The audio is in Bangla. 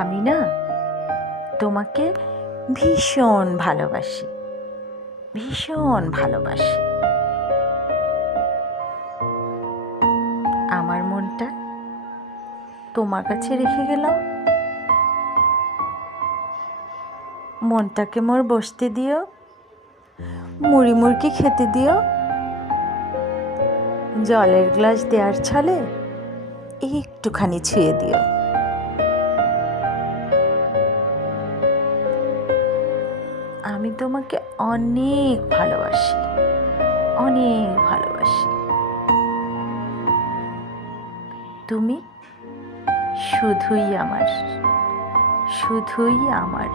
আমি না তোমাকে ভীষণ ভালোবাসি, ভীষণ ভালোবাসি। আমার মনটা তোমার কাছে রেখে গেলাম। মনটাকে মোর বসতে দিও, মুড়ি মুড়কি খেতে দিও, জলের গ্লাস দেওয়ার ছলে একটুখানি ছুঁয়ে দিও। আমি তোমাকে অনেক ভালোবাসি, অনেক ভালোবাসি। তুমি শুধুই আমার, শুধুই আমার।